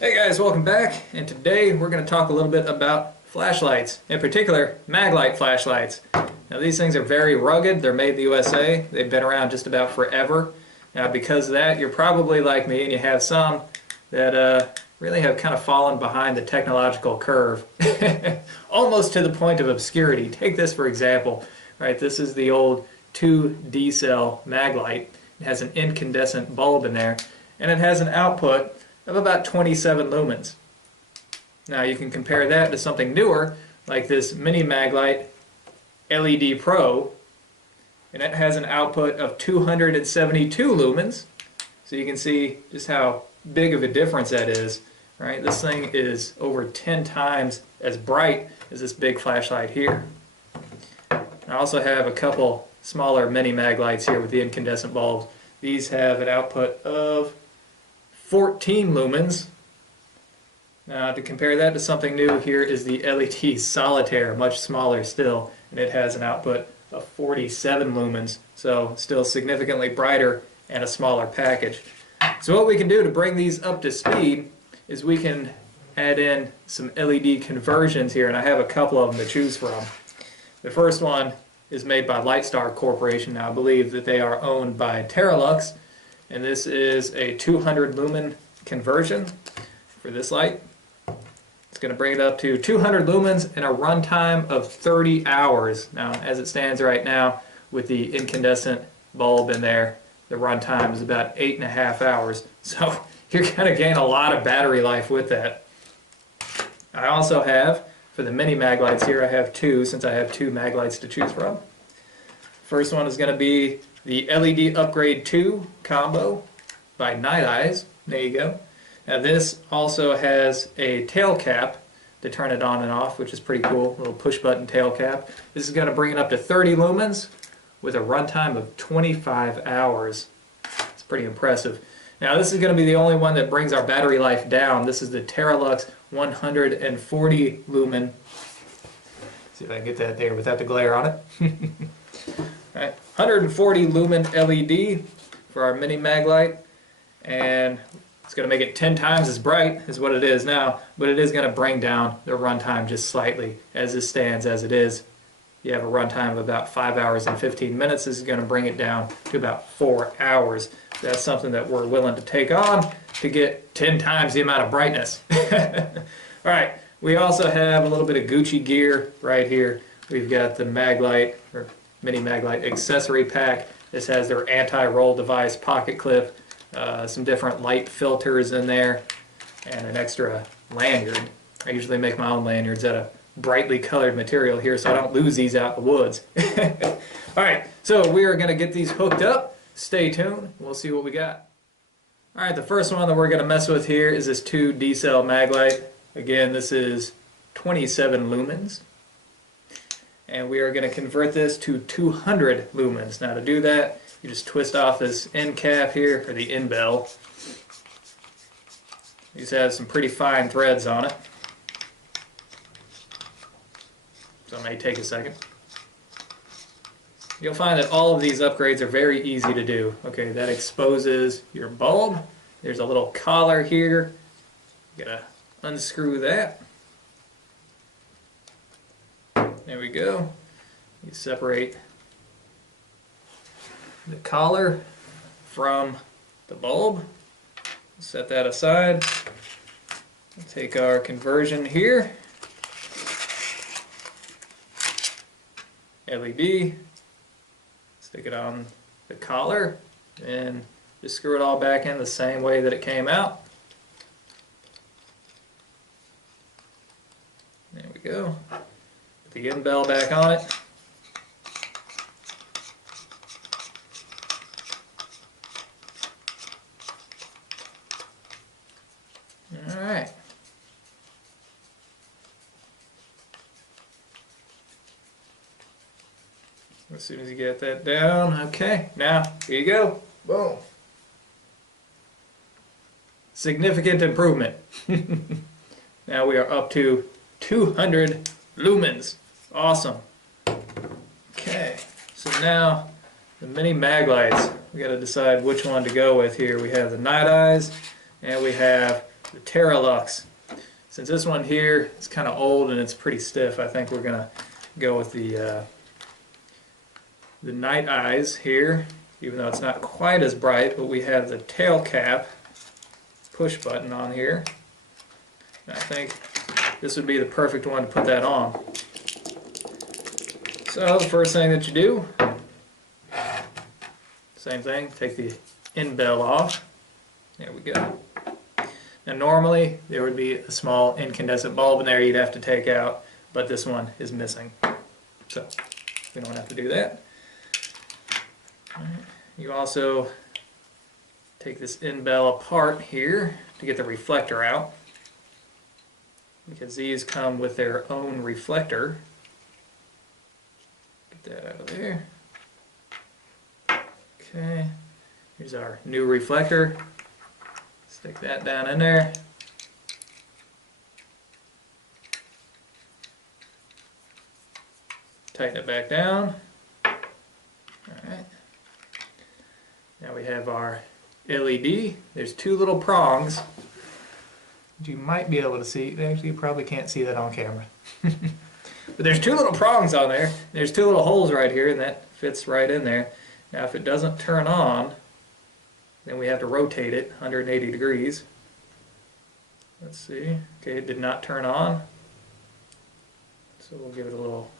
Hey guys, welcome back, and today we're going to talk a little bit about flashlights, in particular Maglite flashlights. Now these things are very rugged, they're made in the USA, they've been around just about forever. Now because of that, you're probably like me and you have some that really have kind of fallen behind the technological curve, almost to the point of obscurity. Take this for example, right? This is the old 2D cell Maglite. It has an incandescent bulb in there, and it has an output of about 27 lumens. Now you can compare that to something newer, like this mini Maglite LED Pro, and it has an output of 272 lumens. So you can see just how big of a difference that is, right? This thing is over 10 times as bright as this big flashlight here. I also have a couple smaller mini Maglites here with the incandescent bulbs. These have an output of 14 lumens. Now to compare that to something new, here is the LED Solitaire, much smaller still, and it has an output of 47 lumens, so still significantly brighter and a smaller package. So what we can do to bring these up to speed is we can add in some LED conversions here, and I have a couple of them to choose from. The first one is made by Lightstar Corporation. Now I believe that they are owned by Teralux, and this is a 200 lumen conversion for this light. It's going to bring it up to 200 lumens and a runtime of 30 hours. Now, as it stands right now, with the incandescent bulb in there, the runtime is about 8.5 hours. So you're going to gain a lot of battery life with that. I also have, for the mini Maglites here, I have two, since I have two Maglites to choose from. First one is going to be the LED Upgrade 2 combo by Night Eyes. There you go. Now this also has a tail cap to turn it on and off, which is pretty cool. A little push button tail cap. This is going to bring it up to 30 lumens with a runtime of 25 hours. It's pretty impressive. Now this is going to be the only one that brings our battery life down. This is the Teralux 140 lumen. See if I can get that there without the glare on it. Right. 140 lumen LED for our mini Maglite, and it's going to make it 10 times as bright as what it is now, but it is going to bring down the runtime just slightly as it stands as it is. You have a runtime of about 5 hours and 15 minutes. This is going to bring it down to about 4 hours. That's something that we're willing to take on to get 10 times the amount of brightness. Alright, we also have a little bit of Gucci gear right here. We've got the Maglite, or mini Maglite accessory pack. This has their anti-roll device pocket clip, some different light filters in there, and an extra lanyard. I usually make my own lanyards out of brightly colored material here so I don't lose these out in the woods. Alright, so we are going to get these hooked up. Stay tuned. We'll see what we got. Alright, the first one that we're going to mess with here is this 2D cell Maglite. Again, this is 27 lumens. And we are going to convert this to 200 lumens. Now to do that, you just twist off this end cap here, or the end bell. These have some pretty fine threads on it, so it may take a second. You'll find that all of these upgrades are very easy to do. Okay, that exposes your bulb. There's a little collar here. You gotta unscrew that. There we go. You separate the collar from the bulb. Set that aside. We'll take our conversion here. LED. Stick it on the collar and just screw it all back in the same way that it came out. There we go. Put the end bell back on it. Alright. As soon as you get that down, okay, now here you go. Boom. Significant improvement. Now we are up to 200 lumens. Awesome. Okay, so now the mini Maglites. We got to decide which one to go with here. We have the Night Eyes and we have the Terralux. Since this one here is kind of old and it's pretty stiff, I think we're going to go with the Night Eyes here, even though it's not quite as bright, but we have the tail cap push button on here. And I think this would be the perfect one to put that on. So the first thing that you do, same thing, take the end bell off. There we go. Now normally there would be a small incandescent bulb in there you'd have to take out, but this one is missing. So we don't have to do that. You also take this end bell apart here to get the reflector out, because these come with their own reflector. Get that out of there. Okay, here's our new reflector. Stick that down in there. Tighten it back down. Alright. Now we have our LED. There's two little prongs. You might be able to see. Actually, you probably can't see that on camera. But there's two little prongs on there. There's two little holes right here, and that fits right in there. Now if it doesn't turn on, then we have to rotate it 180 degrees. Let's see. Okay, it did not turn on. So we'll give it a little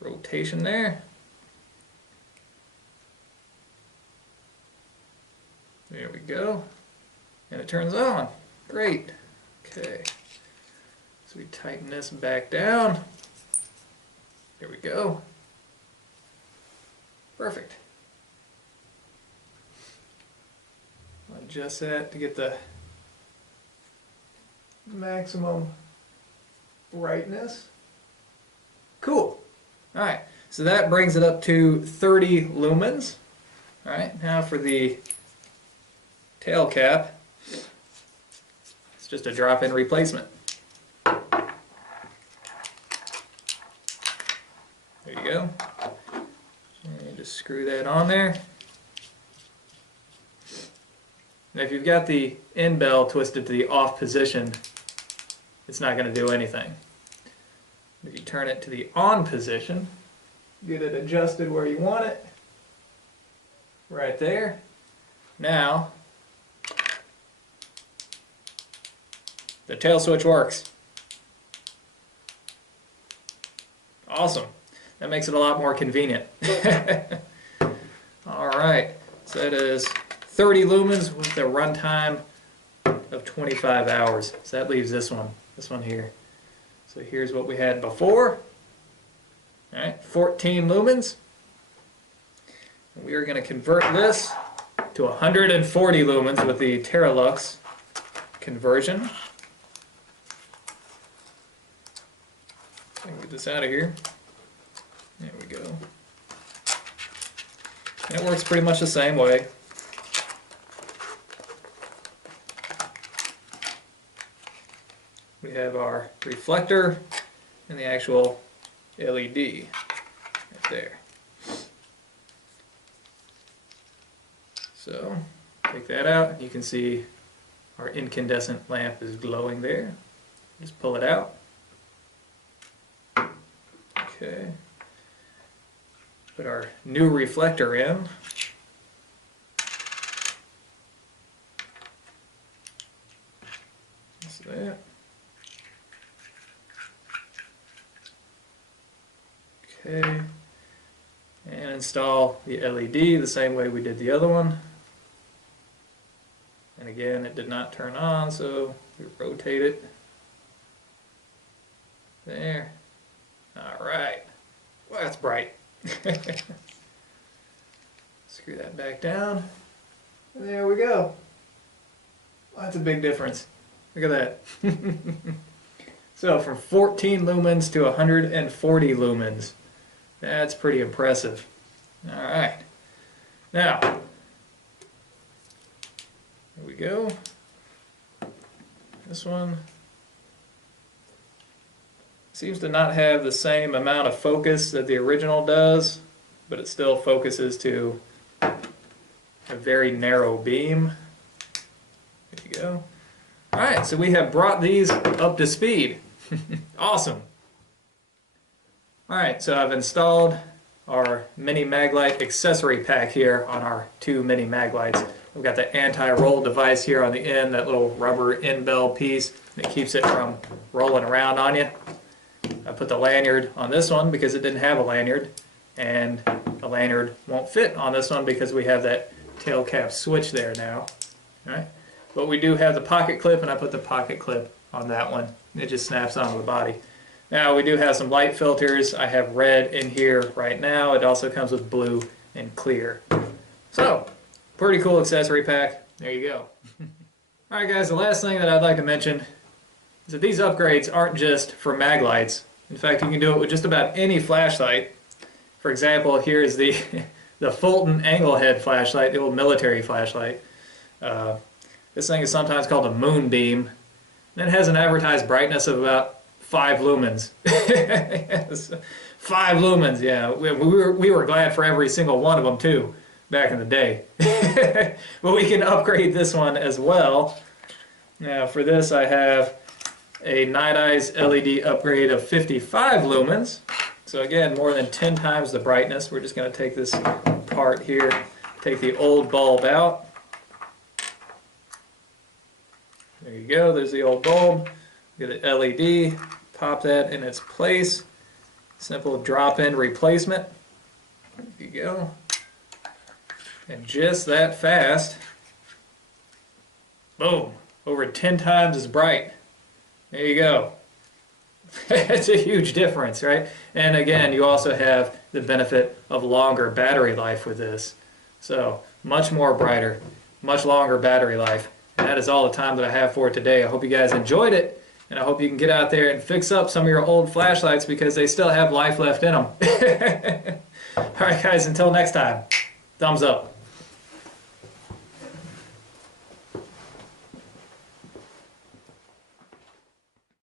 rotation there. There we go. And it turns on. Great. Okay. So we tighten this back down. There we go. Perfect. Adjust that to get the maximum brightness. Cool. Alright, so that brings it up to 30 lumens. Alright, now for the tail cap, it's just a drop-in replacement. There you go. And just screw that on there. Now if you've got the end bell twisted to the off position, it's not going to do anything. If you turn it to the on position, get it adjusted where you want it, right there. Now, the tail switch works. Awesome. That makes it a lot more convenient. Alright, so that is 30 lumens with a runtime of 25 hours. So that leaves this one here. So here's what we had before. Alright, 14 lumens. And we are going to convert this to 140 lumens with the Terralux conversion. Get this out of here. There we go. And it works pretty much the same way. We have our reflector and the actual LED right there. So take that out. You can see our incandescent lamp is glowing there. Just pull it out. Okay. Put our new reflector in. That's that. Okay. And install the LED the same way we did the other one. And again, it did not turn on, so we rotate it. There. Alright. Well, that's bright. Screw that back down. And there we go. Well, that's a big difference. Look at that. So from 14 lumens to 140 lumens. That's pretty impressive. Alright. Now, here we go. This one seems to not have the same amount of focus that the original does, but it still focuses to a very narrow beam. There you go. Alright, so we have brought these up to speed. Awesome. Alright, so I've installed our mini Maglite accessory pack here on our two mini Maglites. We've got the anti-roll device here on the end, that little rubber end bell piece that keeps it from rolling around on you. I put the lanyard on this one because it didn't have a lanyard, and the lanyard won't fit on this one because we have that tail cap switch there now. All right, but we do have the pocket clip, and I put the pocket clip on that one. It just snaps onto the body. Now we do have some light filters. I have red in here right now. It also comes with blue and clear. So, pretty cool accessory pack. There you go. Alright guys, the last thing that I'd like to mention is that these upgrades aren't just for Maglites. In fact, you can do it with just about any flashlight. For example, here's the Fulton angle head flashlight, the old military flashlight. This thing is sometimes called a moonbeam. And it has an advertised brightness of about 5 lumens. Yes, 5 lumens, yeah. We were glad for every single one of them too, back in the day. But we can upgrade this one as well. Now for this I have a Night Eyes LED upgrade of 55 lumens. So again, more than 10 times the brightness. We're just going to take this part here, take the old bulb out. There you go, there's the old bulb. Get an LED, pop that in its place. Simple drop-in replacement. There you go. And just that fast, boom, over 10 times as bright. There you go. It's a huge difference, right? And again, you also have the benefit of longer battery life with this. So, much more brighter, much longer battery life. And that is all the time that I have for today. I hope you guys enjoyed it, and I hope you can get out there and fix up some of your old flashlights because they still have life left in them. Alright guys, until next time, thumbs up.